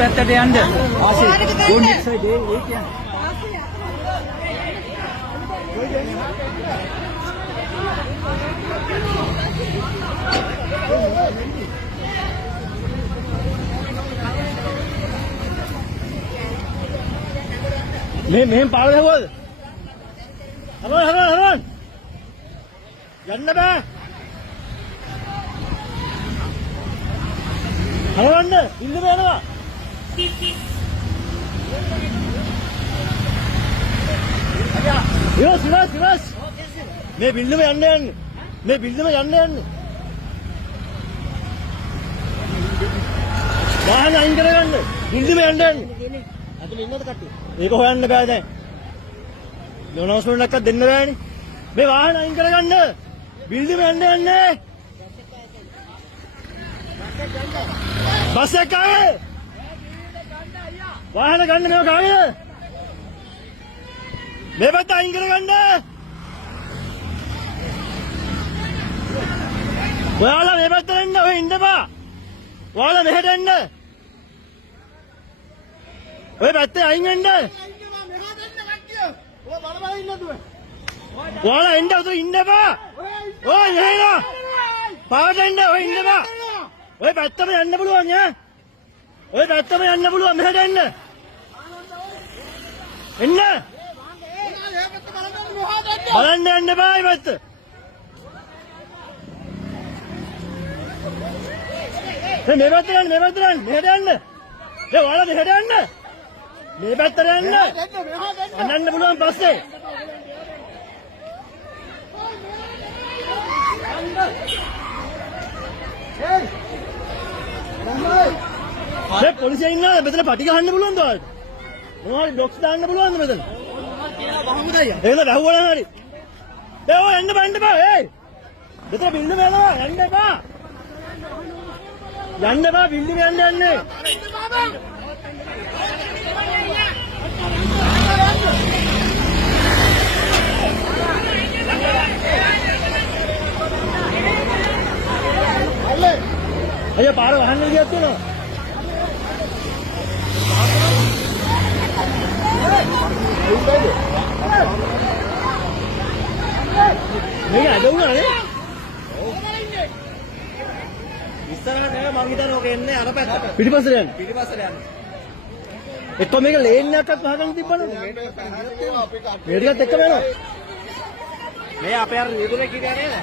පැත්තට යන්න. මෙහෙම පාර හැවුවද? හරවන්න. යන්න බෑ. හරවන්න. ඉන්න බෑනවා. ඉවස්. මේ බිල්ඩම යන්න. වාහන අයින් කරගන්න. බිල්ඩම යන්න. අතන ඉන්නද කට්ටිය? මේක හොයන්න බෑ දැන්. යොනස්මන්ට් එකක් දෙන්න බෑනේ. මේ වාහන අයින් කරගන්න. බිල්ඩම යන්න. බස් එක ආවේ. වාහන ගන්න මේක ආවේ. මේ පැත්ත අයින් කරගන්න. ඔයාලා මේ පැත්තට එන්න. ඔය ඉන්න බා. ඔයාලා මෙහෙට එන්න. ඔය පැත්තේ අයින් වෙන්න. ඔයාලා එන්න උතර ඉන්න බා. ඔය මෙහෙලා. පාවට එන්න. ඔය ඉන්න බා. ඔය පැත්තම යන්න පුළුවන් ඈ. ඔය පැත්තම යන්න පුළුවන් මෙහෙට එන්න. එන්න. බලන්න යන්න බෑ මේ පැත්ත. මේ පැත්තට යන්න. මෙහෙට යන්න. ඔයාලා මෙහෙට යන්න. මේ පැත්තට යන්න. අනන්න පුළුවන් පස්සේ. මේ පොලිසිය ඉන්නවා මෙතන පටි ගහන්න පුළුවන්ද ඔයාලට? මොනවද බොක්ස් දාන්න පුළුවන්ද මෙතන? ඒක වැහුවා නම් හරි. ඔය එන්න බෑ. මෙතන බිල්ඩින් යනවා. යන්න එපා. බිල්ඩින් යන්නේ. අයියා පාර වහන්න ගියත් වෙනවා. මේක අද වුණානේ. ඉස්සරහට නෑ මං හිතන්නේ ඔක එන්නේ අර පැත්තට. පිටිපස්සට යන්න. එක්ක මේක ලේන් එකක්වත් වහගන්න තිබ්බනේ. මේ ටිකත් එක්කම යනවා. මේ අපේ අර රියදුරේ කිව්වා නේද?